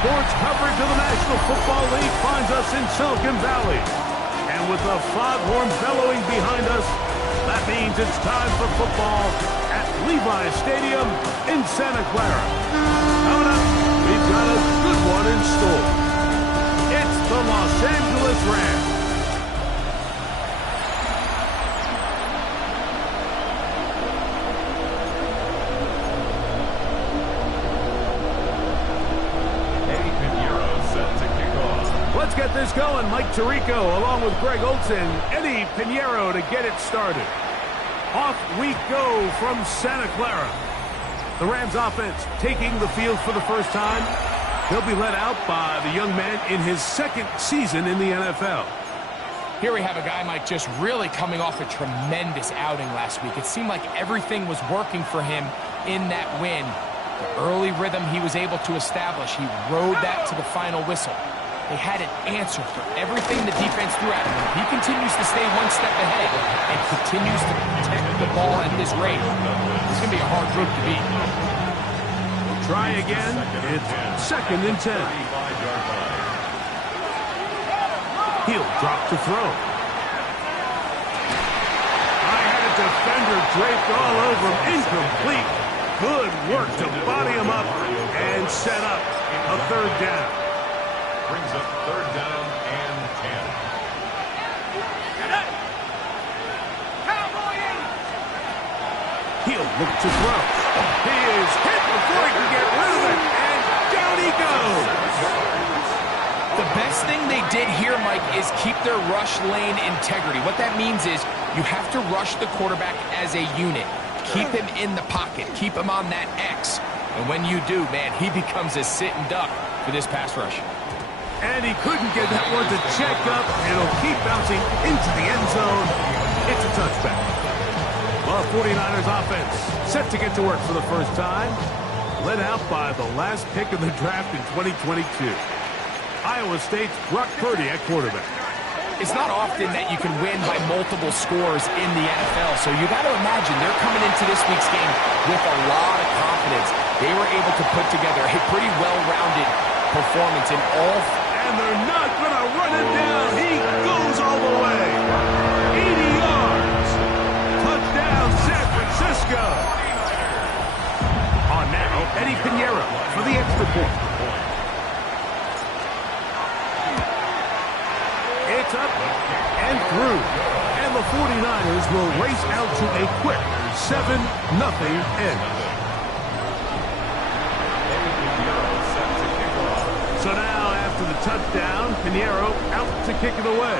Sports coverage of the National Football League finds us in Silicon Valley. And with the foghorn bellowing behind us, that means it's time for football at Levi Stadium in Santa Clara. Coming up, we've got a good one in store. It's the Los Angeles Rams. Let's get this going. Mike Tirico along with Greg Olson, Eddie Pinheiro to get it started. Off we go from Santa Clara. The Rams offense taking the field for the first time. He'll be led out by the young man in his second season in the NFL. Here we have a guy, Mike, just really coming off a tremendous outing last week. It seemed like everything was working for him in that win. The early rhythm he was able to establish, he rode that to the final whistle. They had an answer for everything the defense threw at him. He continues to stay one step ahead and continues to protect the ball at this rate. It's going to be a hard group to beat. Try again. It's 2nd and 10. He'll drop to throw. I had a defender draped all over him. Incomplete. Good work to body him up and set up a 3rd down. Brings up 3rd down and 10. He'll look to throw. He is hit before he can get rid of it, and down he goes. The best thing they did here, Mike, is keep their rush lane integrity. What that means is you have to rush the quarterback as a unit. Keep him in the pocket. Keep him on that X. And when you do, man, he becomes a sitting duck for this pass rush. And he couldn't get that one to check up. It'll keep bouncing into the end zone. It's a touchback. Well, 49ers offense set to get to work for the first time. Led out by the last pick of the draft in 2022. Iowa State's Brock Purdy at quarterback. It's not often that you can win by multiple scores in the NFL, so you got to imagine they're coming into this week's game with a lot of confidence. They were able to put together a pretty well-rounded performance in all. And they're not going to run it down. He goes all the way. 80 yards. Touchdown, San Francisco. On now, Eddie Pinheiro for the extra point. It's up and through. And the 49ers will race out to a quick 7-0 end. So now, after the touchdown, Pinheiro out to kick it away.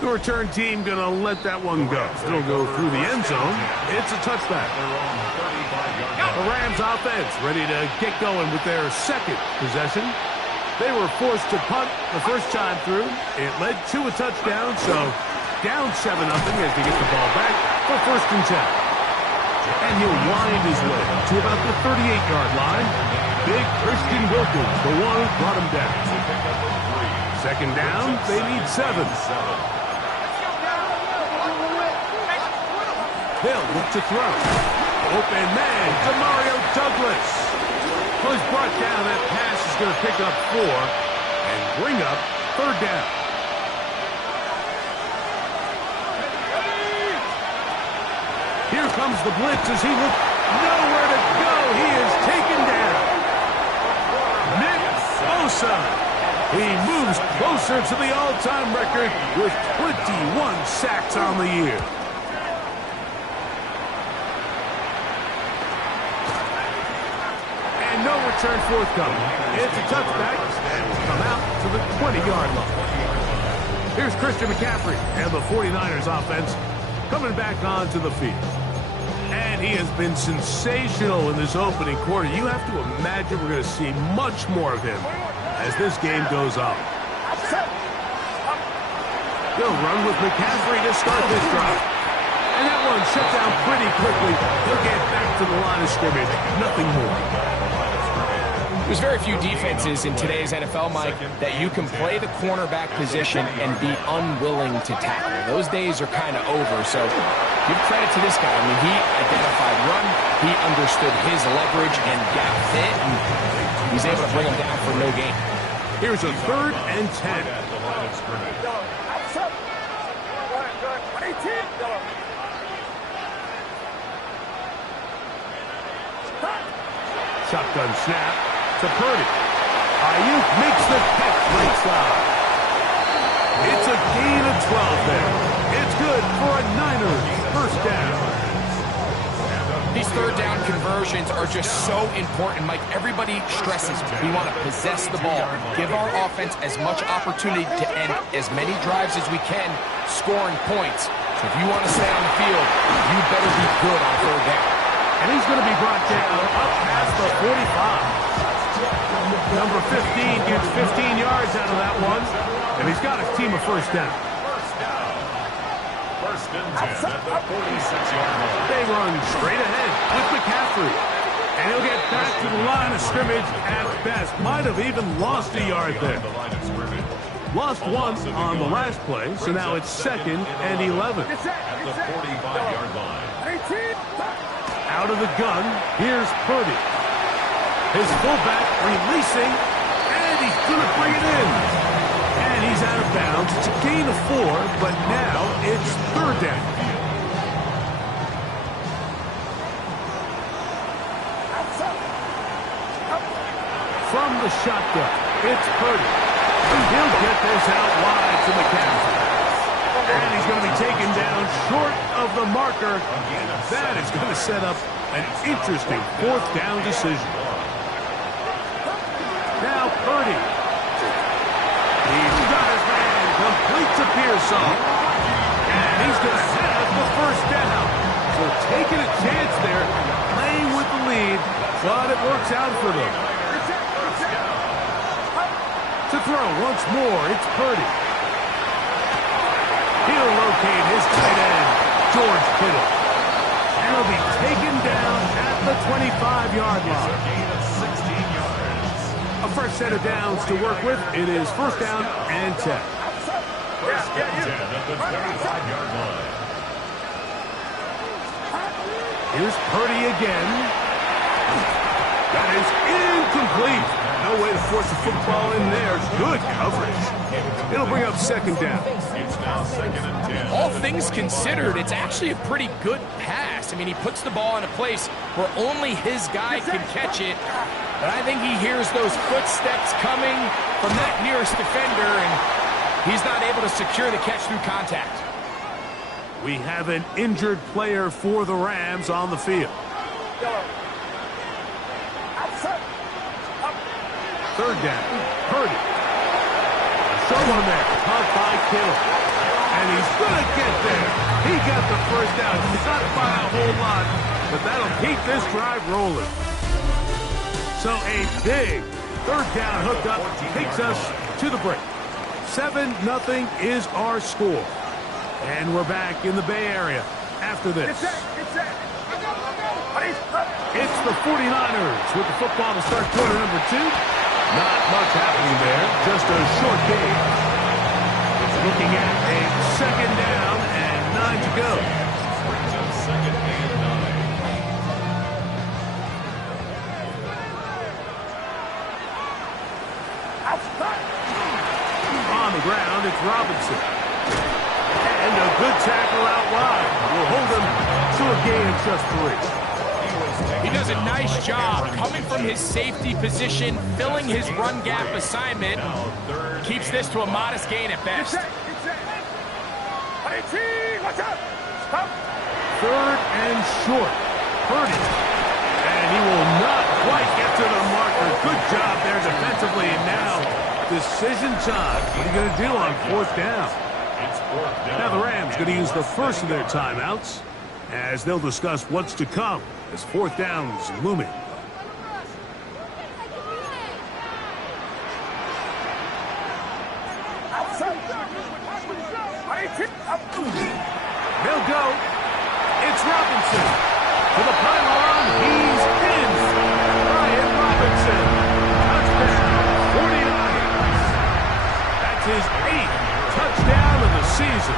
The return team going to let that one go. It'll go through the end zone. It's a touchback. The Rams offense ready to get going with their second possession. They were forced to punt the first time through. It led to a touchdown, so down 7-0 as they get the ball back for 1st and 10. And he'll wind his way to about the 38-yard line. Big Christian Wilkins, the one who brought him down. 2nd down, they need 7. They'll look to throw. Open man, Demario Douglas. Who's brought down. That pass is going to pick up 4 and bring up 3rd down. Here comes the blitz as he looks nowhere to go. He is taken down. Nick Bosa. He moves closer to the all-time record with 21 sacks on the year. And no return forthcoming. It's a touchback. Come out to the 20-yard line. Here's Christian McCaffrey and the 49ers offense coming back onto the field. And he has been sensational in this opening quarter. You have to imagine we're going to see much more of him as this game goes on. They'll run with McCaffrey to start this drive. And that one shut down pretty quickly. He'll get back to the line of scrimmage. Nothing more. There's very few defenses in today's NFL, Mike, that you can play the cornerback position and be unwilling to tackle. Those days are kind of over, so give credit to this guy. I mean, he identified run, he understood his leverage and gap fit, and he's able to bring him down for no gain. Here's a 3rd and 10. Shotgun snap to Purdy. Ayuk makes the catch right side. It's a gain of 12 there. It's good for a Niners first down. These 3rd down conversions are just so important, Mike. Everybody stresses we want to possess the ball, give our offense as much opportunity to end as many drives as we can, scoring points. So if you want to stay on the field, you better be good on 3rd down. And he's going to be brought down up past the 45. Number 15 gets 15 yards out of that one, and he's got his team a first down. First and 10 at the 46-yard line. They run straight ahead with McCaffrey. And he'll get back to the line of scrimmage at best. Might have even lost a yard there. Lost one on the last play, so now it's 2nd and 11. At the 45-yard line. Out of the gun, here's Purdy. His fullback releasing, and he's going to bring it in. And he's out of bounds. It's a gain of 4, but now it's 3rd down. From the shotgun, it's Purdy. He'll get this out wide to McCaffrey. And he's going to be taken down short of the marker. That is going to set up an interesting 4th down decision. Now Purdy. He's got his man. Completes a Pearson. And he's going to have the first down. So taking a chance there, playing with the lead, but it works out for them. To throw once more, it's Purdy. He'll locate his tight end, George Kittle. And he'll be taken down at the 25-yard line. A fresh set of downs to work with. It is first down and 10. First and 10 at the 35-yard line. Here's Purdy again. That is incomplete. No way to force the football in there. Good coverage. It'll bring up 2nd down. It's now 2nd and 10. All things considered, it's actually a pretty good pass. I mean, he puts the ball in a place where only his guy can catch it. But I think he hears those footsteps coming from that nearest defender, and he's not able to secure the catch through contact. We have an injured player for the Rams on the field. 3rd down. Purdy. Show one there. Caught by Kittle. And he's going to get there. He got the first down. Not by a whole lot, but that'll keep this drive rolling. So a big 3rd down hookup takes us to the break. 7-0 is our score. And we're back in the Bay Area after this. It's the 49ers with the football to start quarter number 2. Not much happening there, just a short game. It's looking at a 2nd down and 9 to go. Brings up 2nd and 9. On the ground, it's Robinson. And a good tackle out wide. Will hold him to a gain of just 3. He does a nice job coming from his safety position, filling his run gap assignment. Keeps this to a modest gain at best. 3rd and short. Purdy. And he will not quite get to the marker. Good job there defensively. And now, decision time. What are you going to do on 4th down? Now the Rams going to use the first of their timeouts as they'll discuss what's to come as 4th down is looming. They'll go. It's Robinson. To the pylon. He's in. Brian Robinson season.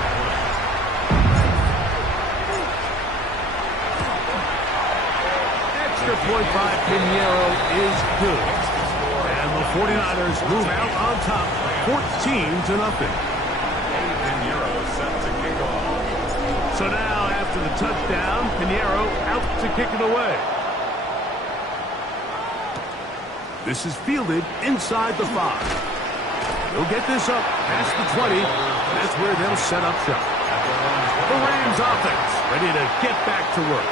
Extra point by Pinheiro is good. And the 49ers move out on top, 14-0. Pinheiro set to kick off. So now, after the touchdown, Pinheiro out to kick it away. This is fielded inside the 5. They'll get this up past the 20. That's where they'll set up shop. The Rams offense ready to get back to work.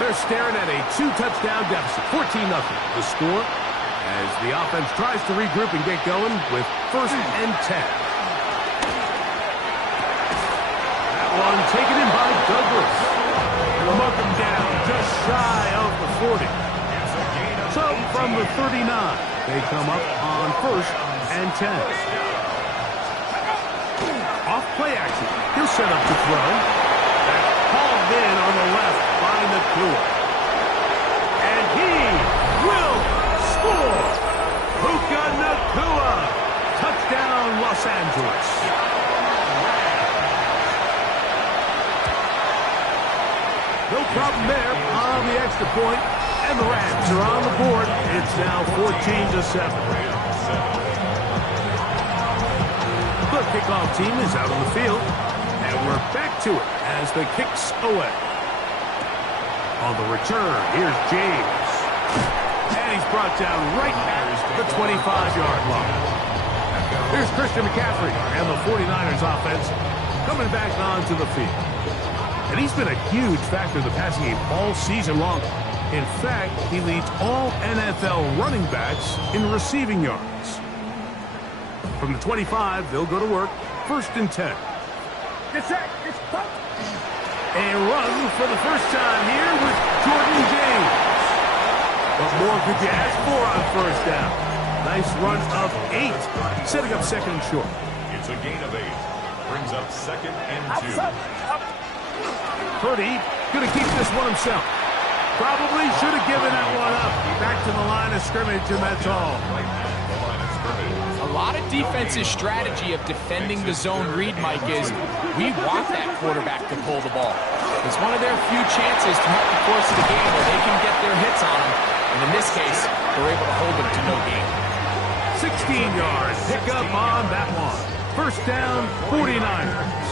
They're staring at a 2-touchdown deficit, 14-0. The score as the offense tries to regroup and get going with 1st and 10. That one taken in by Douglas. Muck him down just shy of the 40. So from the 39, they come up on 1st and 10. Off play action. He'll set up to throw. That's hauled in on the left by Nakua. And he will score. Puka Nakua. Touchdown, Los Angeles. No problem there on the extra point. And the Rams are on the board. It's now 14-7. The kickoff team is out on the field, and we're back to it as the kick's away. On the return, here's James. And he's brought down right at the 25-yard line. Here's Christian McCaffrey and the 49ers offense coming back onto the field. And he's been a huge factor in the passing game all season long. In fact, he leads all NFL running backs in receiving yards. From the 25, they'll go to work. 1st and 10. Get set. It's pumped. A run for the first time here with Jordan James. What more could you ask for on 1st down? Nice run of 8, setting up 2nd and short. It's a gain of 8. Brings up 2nd and 2. Purdy going to keep this one himself. Probably should have given that one up. Back to the line of scrimmage, and that's all. A lot of defense's strategy of defending the zone read, Mike, is we want that quarterback to pull the ball. It's one of their few chances throughout the course of the game where they can get their hits on him. And in this case, they're able to hold him to no gain. 16 yards. Pick up on that one. 1st down, 49ers.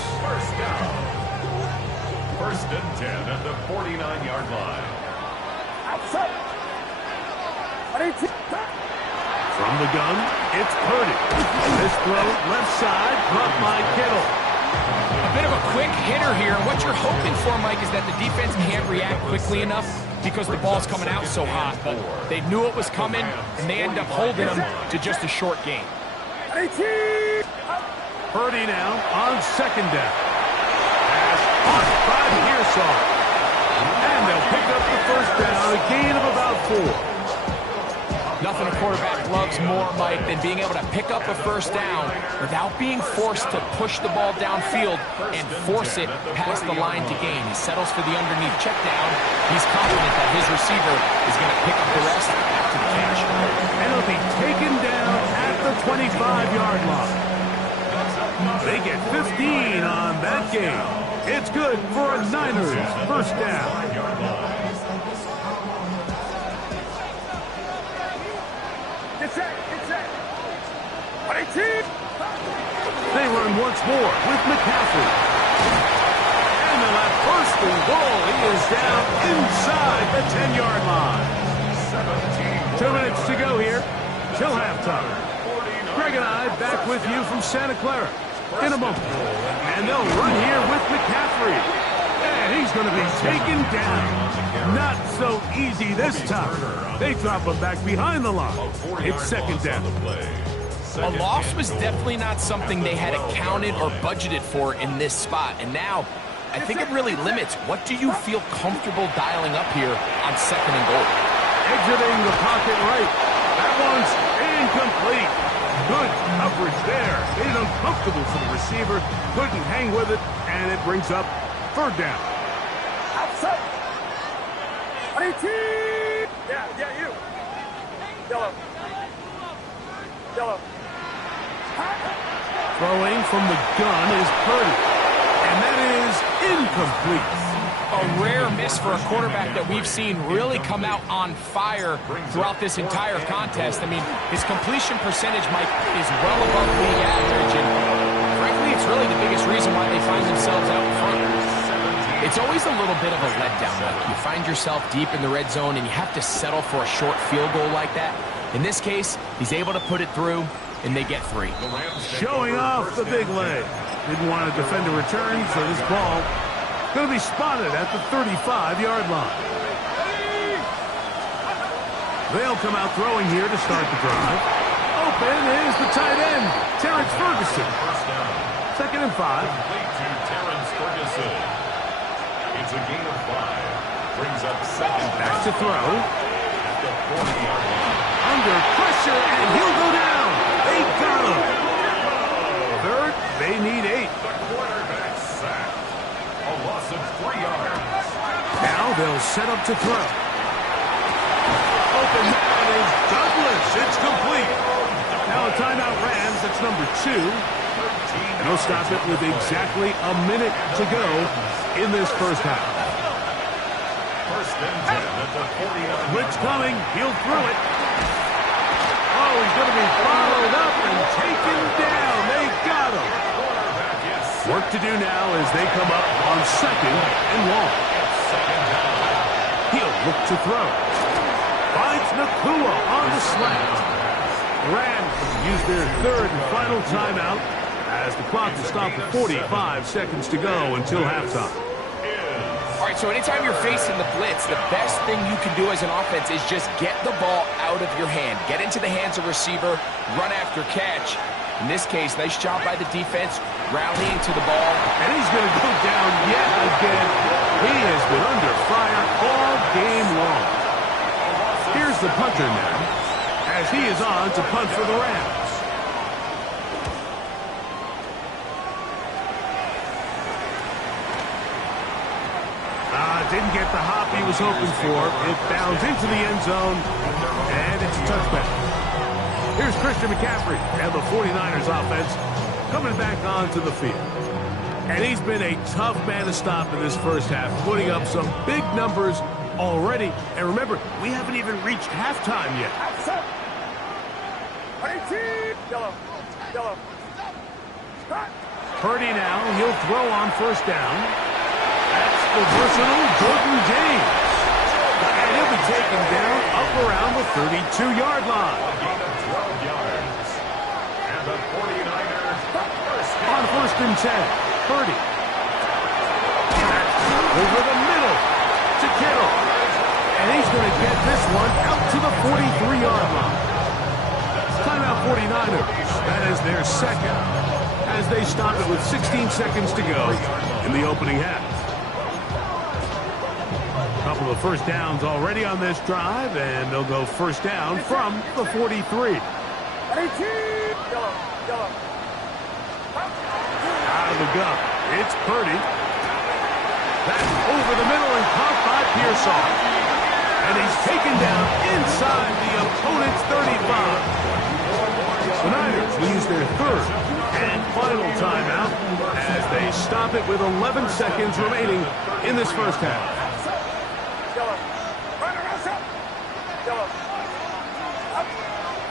1st and 10 at the 49-yard line. From the gun, it's Purdy. This throw, left side, caught by Kittle. A bit of a quick hitter here. What you're hoping for, Mike, is that the defense can't react quickly enough because the ball's coming out so hot. But they knew it was coming, and they end up holding them to just a short gain. Purdy now on 2nd down. Pass caught by Pearsall. And they'll pick up the 1st down, a gain of about 4. Nothing a quarterback loves more, Mike, than being able to pick up a 1st down without being forced to push the ball downfield and force it past the line to gain. He settles for the underneath check down. He's confident that his receiver is going to pick up the rest after the catch. And it'll be taken down at the 25-yard line. They get 15 on that game. It's good for a Niners 1st down. They run once more with McCaffrey. And they'll have 1st and goal. He is down inside the 10-yard line. 2 minutes to go here till halftime. Greg and I back with you from Santa Clara in a moment. And they'll run here with McCaffrey. And he's going to be taken down. Not so easy this time. They drop him back behind the line. It's 2nd down. A loss was definitely not something they had accounted or budgeted for in this spot. And now, I think it really limits what do you feel comfortable dialing up here on 2nd and goal. Exiting the pocket right. That one's incomplete. Good coverage there. Made it uncomfortable for the receiver. Couldn't hang with it, and it brings up 3rd down. Outside. Yeah, you. Yellow. Throwing from the gun is Purdy. And that is incomplete. A rare miss for a quarterback that we've seen really come out on fire throughout this entire contest. I mean, his completion percentage, Mike, is well above league average, and frankly, it's really the biggest reason why they find themselves out in front. It's always a little bit of a letdown. Like you find yourself deep in the red zone, and you have to settle for a short field goal like that. In this case, he's able to put it through, and they get 3. Showing off the big leg. Didn't want to defend a return, so this ball going to be spotted at the 35-yard line. They'll come out throwing here to start the drive. Open is the tight end, Terrence Ferguson. 2nd and 5. Complete to Terrence Ferguson. It's a gain of 5. Brings up 2nd. Back to throw. At the 40-yard line. Under pressure, and he'll go down. They got him. 3rd, they need 8. The quarterback sacked. A loss of 3 yards. Now they'll set up to throw. Open man is Douglas. It's complete. Now a timeout Rams. That's number 2. And they'll stop it with exactly a minute to go in this first half. 1st and 10 at the 49. Blitz coming. He'll throw it. Oh, he's going to be followed up and taken down. They got him. Work to do now as they come up on 2nd and long. He'll look to throw. Finds Nakua on the slant. Rams use their 3rd and final timeout as the clock will stop at 45 seconds to go until halftime. All right, so anytime you're facing the blitz, the best thing you can do as an offense is just get the ball out of your hand. Get into the hands of receiver, run after catch. In this case, nice job by the defense, rallying to the ball. And he's going to go down yet again. He has been under fire all game long. Here's the punter now, as he is on to punt for the Rams. Didn't get the hop he was hoping for. It bounds into the end zone, and it's a touchback. Here's Christian McCaffrey and the 49ers offense coming back onto the field. And he's been a tough man to stop in this first half, putting up some big numbers already. And remember, we haven't even reached halftime yet. Purdy now, he'll throw on 1st down. That's the versatile Jordan James. And he'll be taken down up around the 32-yard line. A gain of 12 yards. And the 49ers On 1st and 10, Purdy. Over the middle to Kittle. And he's going to get this one out to the 43-yard line. Timeout 49ers. That is their 2nd as they stop it with 16 seconds to go in the opening half. Couple of first downs already on this drive, and they'll go 1st down from the 43. Out of the gun, it's Purdy. That's over the middle and caught by Pearsall. And he's taken down inside the opponent's 35. The Niners will use their 3rd and final timeout as they stop it with 11 seconds remaining in this first half.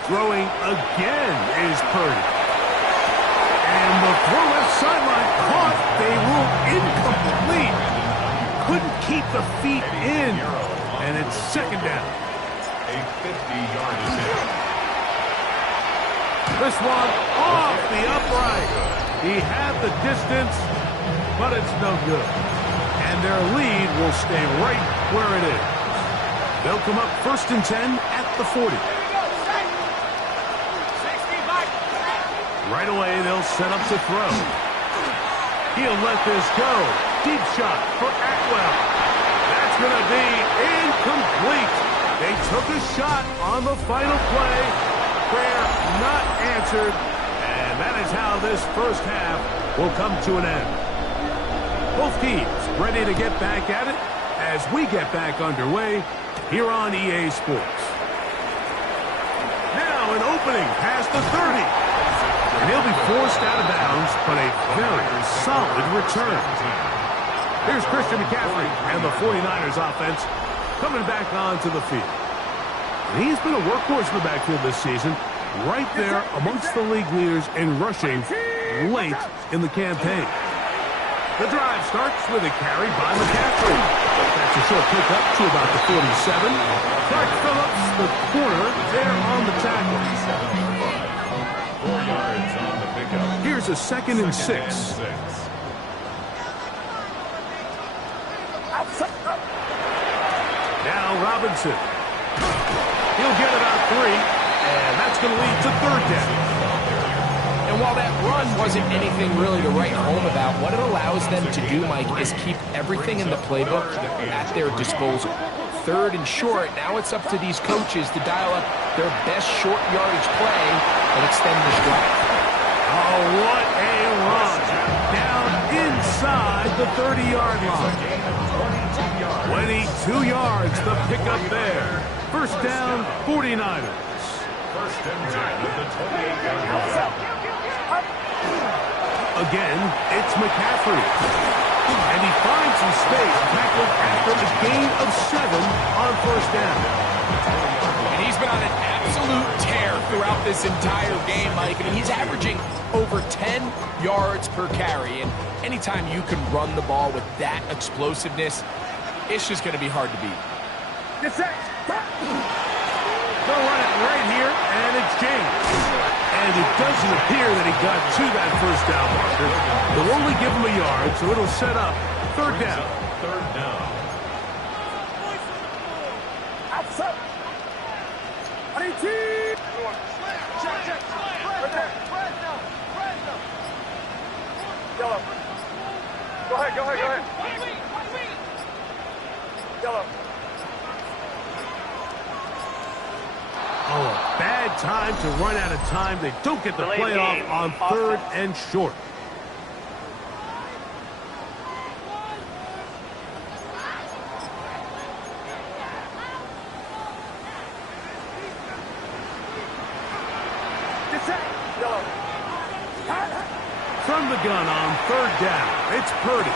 Throwing again is Purdy. And the throw left sideline caught. They ruled incomplete. Couldn't keep the feet in. And it's 2nd down. a 50-yard attempt. This one off the upright. He had the distance, but it's no good. And their lead will stay right where it is. They'll come up 1st and 10 at the 40. Right away, they'll set up to throw. He'll let this go. Deep shot for Atwell. That's going to be incomplete. They took a shot on the final play. Prayer not answered. And that is how this first half will come to an end. Both teams ready to get back at it as we get back underway here on EA Sports. Now an opening past the 30. And he'll be forced out of bounds, but a very solid return. Here's Christian McCaffrey and the 49ers offense coming back onto the field. And he's been a workhorse in the backfield this season, right there amongst the league leaders in rushing late in the campaign. The drive starts with a carry by McCaffrey. That's a short pickup to about the 47. Clark Phillips, the corner, there on the tackle. 4 yards on the pickup. Here's a 2nd and 6. Now Robinson. He'll get about 3, and that's going to lead to 3rd down. And while that run wasn't anything really to write home about, what it allows them to do, Mike, is keep everything in the playbook at their disposal. 3rd and short, now it's up to these coaches to dial up their best short yardage play and extend this drive. Oh, what a run. Down inside the 30-yard line. 22 yards, the pickup there. 1st down, 49ers. 1st and 10 at the 28-yard line. Again, it's McCaffrey. And he finds some space, tackled after a gain of 7 on 1st down. And he's been on an absolute tear throughout this entire game, Mike. I mean, he's averaging over 10 yards per carry. And anytime you can run the ball with that explosiveness, it's just going to be hard to beat. They'll run it right here, and it's James. And it doesn't appear that he got to that 1st down marker. They'll only give him a yard, so it'll set up 3rd down. 3rd down. Outside. 18. Yellow. Go ahead. Yellow. Oh, a bad time to run out of time. They don't get the playoff on 3rd and short. From the gun on 3rd down, it's Purdy.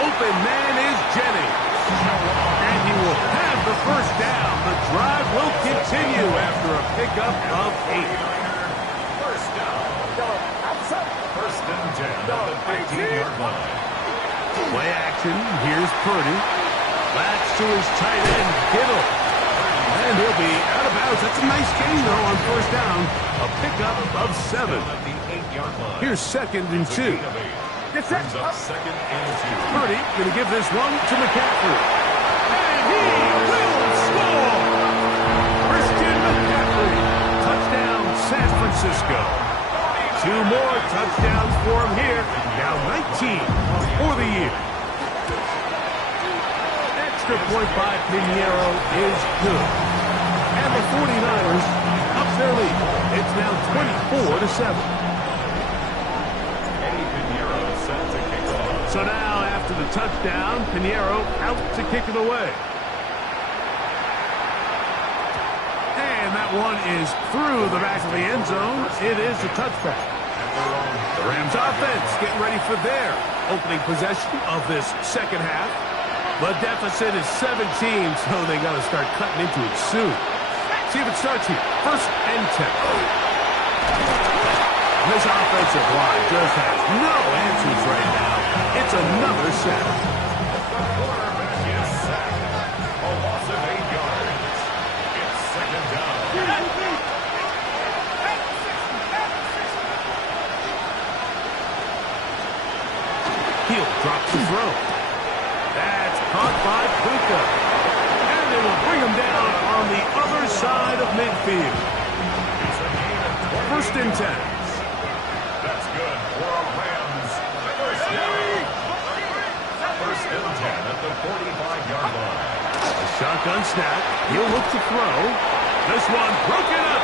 Open man is Jennings. And he will have the 1st down. The drive will continue after a pickup of 8. 1st down. 1st and 10 at the 15-yard line. Play action. Here's Purdy. Backs to his tight end, Kittle. And he'll be out of bounds. That's a nice gain, though, on 1st down. A pickup of 7. At the 8-yard line. Here's 2nd and 2. Brings up 2nd and 2. Purdy going to give this one to McCaffrey. And he will score! Christian McCaffrey. Touchdown, San Francisco. 2 more touchdowns for him here. Now 19 for the year. Extra point by Pinheiro is good. And the 49ers up their lead. It's now 24-7. So now, after the touchdown, Pinheiro out to kick it away. And that one is through the back of the end zone. It is a touchback. The Rams offense getting ready for their opening possession of this 2nd half. The deficit is 17, so they got to start cutting into it soon. See if it starts here. 1st and 10. This offensive line just has no answers right now. It's another sack. The quarterback is sacked. A loss of 8 yards. It's 2nd down. He'll drop the throw. That's caught by Puka. And they will bring him down on the other side of midfield. It's a gain of 1st and 10. That's good for a Rams 1st down. 1st and 10 at the 45-yard line. A shotgun snap. He'll look to throw. This one broken up.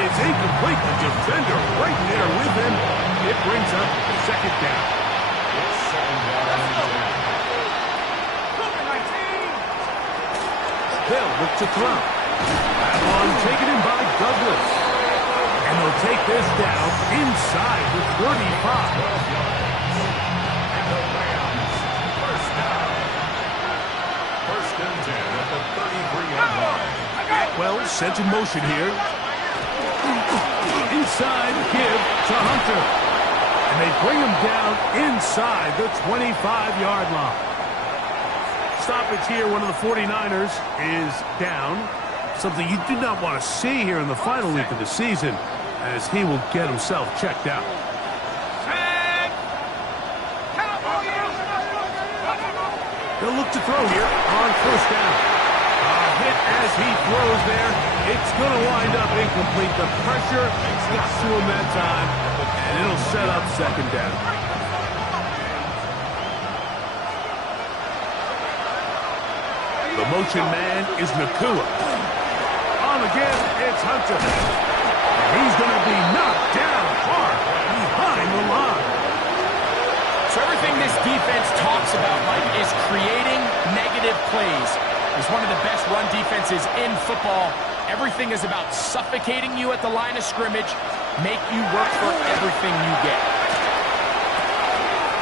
It's incomplete. The defender right there with him. It brings up 2nd down. It's 2nd down and 10. They'll look to throw. That one taken in by Douglas. And they'll take this down inside the 35. And the Rams, first down. First and 10 at the 33-yard line. Well, sent in motion here. Inside, give to Hunter. And they bring him down inside the 25-yard line. Stoppage here, one of the 49ers is down. Something you do not want to see here in the final week of the season, as he will get himself checked out. He'll look to throw here on first down. A hit as he throws there. It's going to wind up incomplete. The pressure got to him that time, and it'll set up second down. The motion man is Nakua. On again, it's Hunter. And he's going to be knocked down hard behind the line. So everything this defense talks about, Mike, is creating negative plays. It's one of the best run defenses in football. Everything is about suffocating you at the line of scrimmage, make you work for everything you get.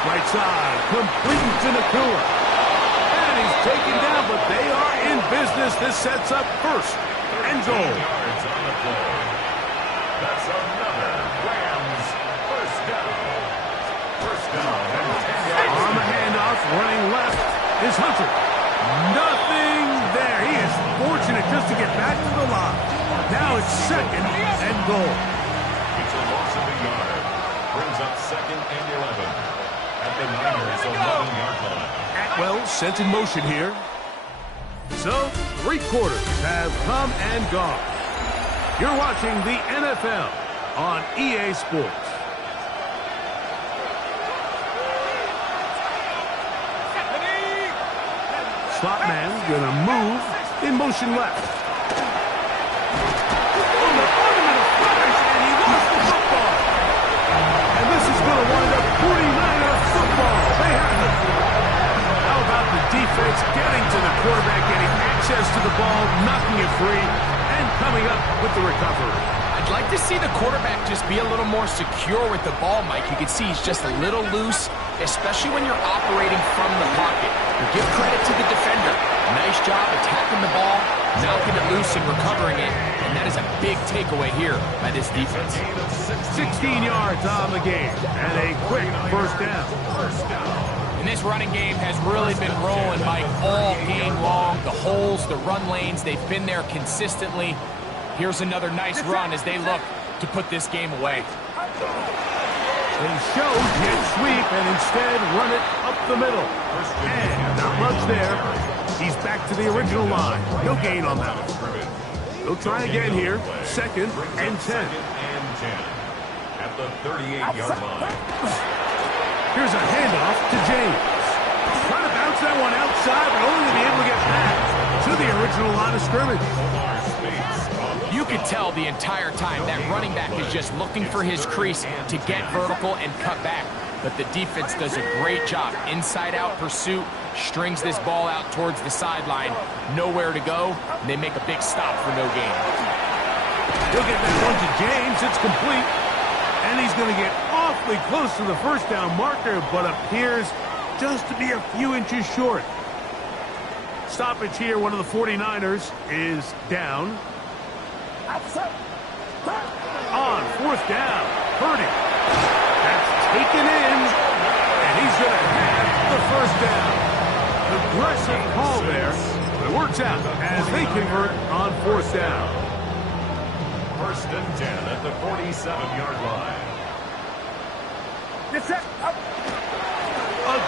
Right side, complete to Nakua. And he's taken down, but they are in business. This sets up first and goal. Yards on the play. That's another Rams first down. First down and 10 yards. On the handoff, running left is Hunter. Nothing there. He is fortunate just to get back to the line. Now it's second and goal. It's a loss of a yard. Brings up second and 11. At the Niners' 11-yard line. Atwell sent in motion here. So, 3 quarters have come and gone. You're watching the NFL on EA Sports. Slot man gonna move in motion left. Oh, the fundamental flash, and he lost the football. And this is gonna wind up 49er football. They have it. How about the defense getting to the quarterback, getting access to the ball, knocking it free, and coming up with the recovery? I'd like to see the quarterback just be a little more secure with the ball, Mike. You can see he's just a little loose, especially when you're operating from the pocket. You give credit to the defender. Nice job attacking the ball, knocking it loose and recovering it. And that is a big takeaway here by this defense. 16 yards on the game, and a quick first down. And this running game has really been rolling, Mike, all game long. The holes, the run lanes, they've been there consistently. Here's another nice run as they look to put this game away. They show jet sweep and instead run it up the middle. And not much there. He's back to the original line. No gain on that. They'll try again here. Second and 10. At the 38-yard line. Here's a handoff to James. Trying to bounce that one outside, but only to be able to get back to the original line of scrimmage. You could tell the entire time that running back is just looking for his crease to get vertical and cut back. But the defense does a great job. Inside-out pursuit, strings this ball out towards the sideline. Nowhere to go, and they make a big stop for no gain. He'll get that one to James. It's complete. And he's going to get awfully close to the first down marker, but appears just to be a few inches short. Stoppage here. One of the 49ers is down. On fourth down, Purdy. That's taken in, and he's going to have the first down. Aggressive call there, but it works out as they convert on fourth down. First and 10 at the 47-yard line. A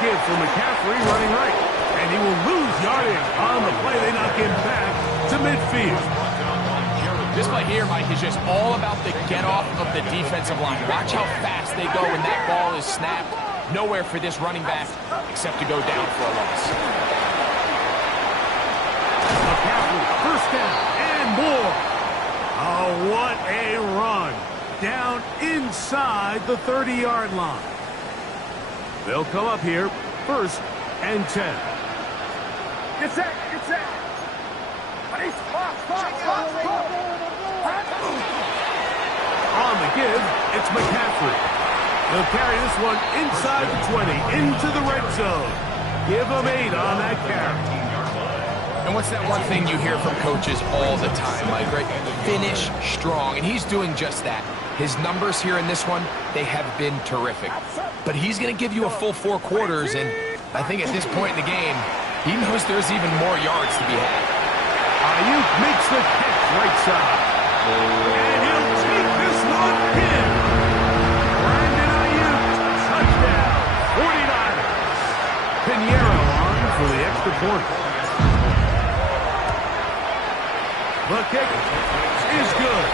give for McCaffrey running right, and he will lose yardage on the play. They knock him back to midfield. This play here, Mike, is just all about the get-off of the defensive line. Watch how fast they go when that ball is snapped. Nowhere for this running back except to go down for a loss. McCaffrey, first down and more. Oh, what a run. Down inside the 30-yard line. They'll come up here, first and 10. Get set, get set. Stop. On the give, it's McCaffrey. He'll carry this one inside the 20, into the red zone. Give him 8 on that carry. And what's that one thing you hear from coaches all the time, Mike, right? Finish strong, and he's doing just that. His numbers here in this one, they have been terrific. But he's going to give you a full 4 quarters, and I think at this point in the game, he knows there's even more yards to be had. Ayuk makes the catch right side. And he'll take this one in. Brandon Ayuk, touchdown, 49ers. Pinheiro on for the extra point. The kick is good.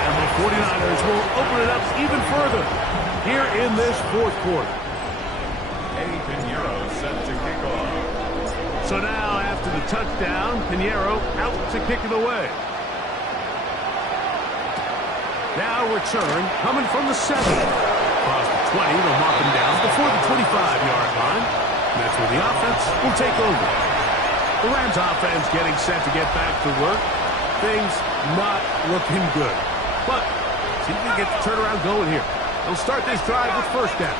And the 49ers will open it up even further here in this 4th quarter. Eddie Pinheiro set to kick off. So now, after the touchdown, Pinheiro out to kick it away. Now return coming from the 7. Across the 20, they'll mark him down before the 25-yard line. And that's where the offense will take over. The Rams offense getting set to get back to work. Things not looking good. But see if we can get the turnaround going here. They'll start this drive with first down.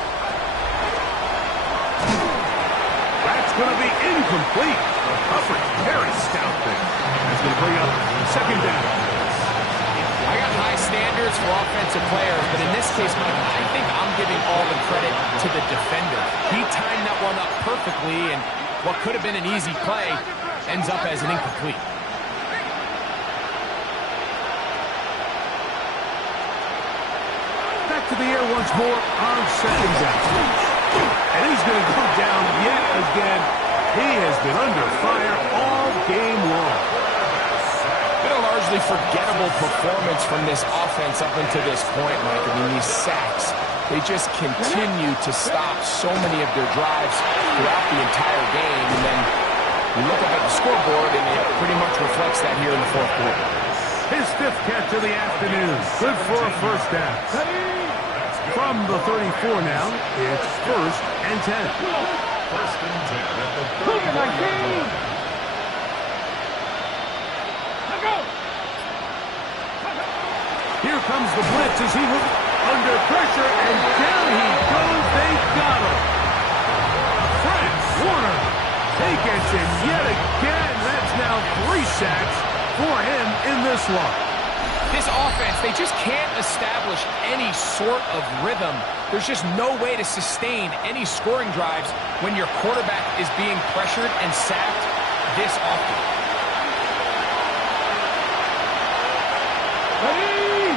That's going to be incomplete. The coverage very stout there. That's going to bring up second down. I got high standards for offensive players, but in this case, Mike, I think I'm giving all the credit to the defender. He timed that one up perfectly, and what could have been an easy play ends up as an incomplete. Back to the air once more on second down. And he's going to go down yet again. He has been under fire all game long. Been a largely forgettable performance from this offense up until this point, Mike. I mean, these sacks, they just continue to stop so many of their drives throughout the entire game. And then you look up at the scoreboard, and it pretty much reflects that here in the 4th quarter. His 5th catch of the afternoon. Good for a first down. From the 34 now, it's 1st and 10. 1st and 10 at the 34-yard line. Here comes the blitz as he was under pressure, and down he goes. They got him. Fred Warner, he gets him yet again. That's now 3 sacks for him in this one. This offense, they just can't establish any sort of rhythm. There's just no way to sustain any scoring drives when your quarterback is being pressured and sacked this often. Ready?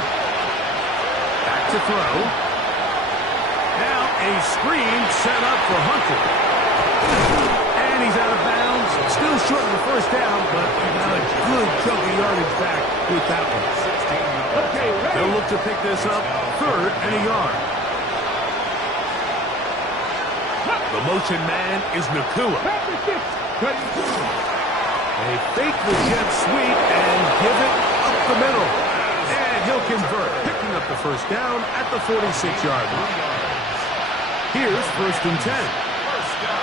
Back to throw. Now a screen set up for Hunter. And he's out of bounds. Still short of the first down, but got a good chunk of yardage back with that one. Okay, ready? They'll look to pick this up 3rd and a yard. The motion man is Nakua. They fake the jet sweep and give it up the middle. And he'll convert, picking up the first down at the 46-yard line. Here's 1st and 10. First down.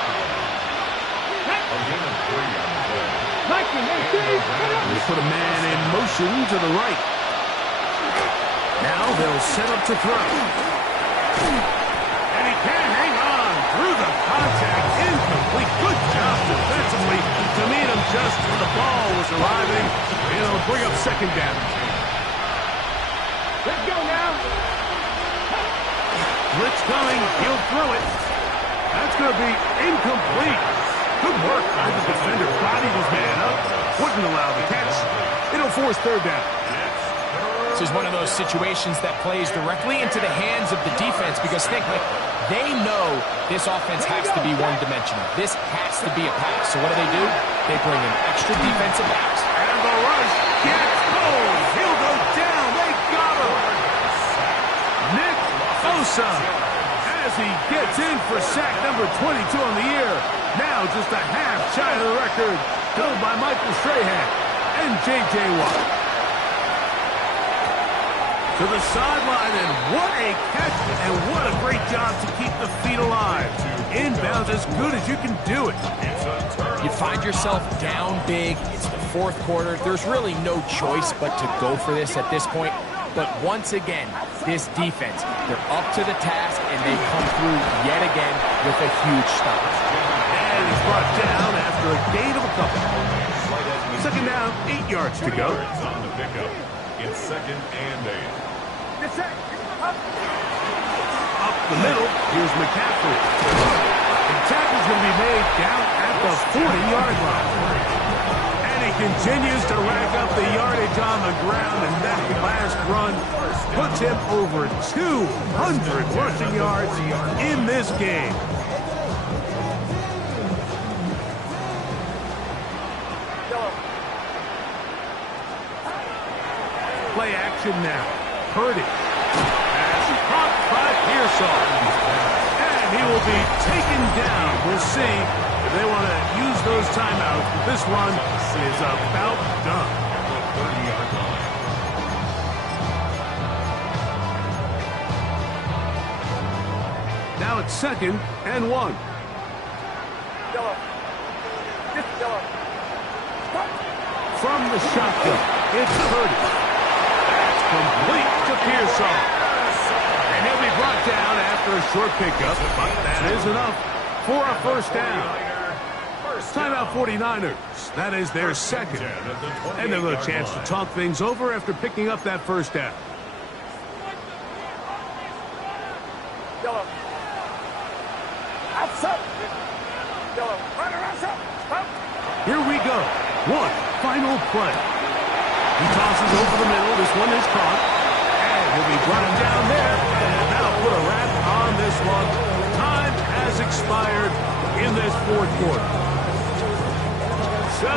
A gain of 3 on the play. They put a man in motion to the right. Now they'll set up to throw. And he can hang on through the contact. Incomplete. Good job defensively to meet him just when the ball was arriving. It'll bring up second down. Let's go now. Blitz coming. He'll throw it. That's going to be incomplete. Good work by the defender. Bodied his man up. Wouldn't allow the catch. It'll force 3rd down. This is one of those situations that plays directly into the hands of the defense because think, like, they know this offense has to be one-dimensional. This has to be a pass. So what do? They bring in extra defensive backs. And the rush gets home. He'll go down. They got him. Nick Bosa as he gets in for sack number 22 on the year. Now just a half shy of the record held by Michael Strahan and J.J. Watt. To the sideline, and what a catch, and what a great job to keep the feet alive. Inbounds as good as you can do it. You find yourself down big. It's the 4th quarter. There's really no choice but to go for this at this point. But once again, this defense, they're up to the task, and they come through yet again with a huge stop. And he's brought down after a gain of a couple. Second down, 8 yards to go. On the pickup. It's 2nd and 8. Get set. Up. Up the middle, here's McCaffrey. The tackle's going to be made down at the 40-yard line. And he continues to rack up the yardage on the ground, and that last run puts him over 200 rushing yards in this game. Play action now. Purdy. Pass caught by Pearsall. And he will be taken down. We'll see if they want to use those timeouts. But this one is about done. 30-yard line. Now it's 2nd and 1. Yellow. Get yellow. From the shotgun, it's Purdy. That's complete to Pearsall. And he'll be brought down after a short pickup, but that is enough for a first down. Timeout 49ers. That is their second. And they'll get a chance to talk things over after picking up that first down. Yellow. Outside. Yellow. Right around outside. Stop. Here we go. One final play. He tosses over the middle. This one is caught. And he'll be brought down there. And that'll put a wrap on this one. Time has expired in this fourth quarter. So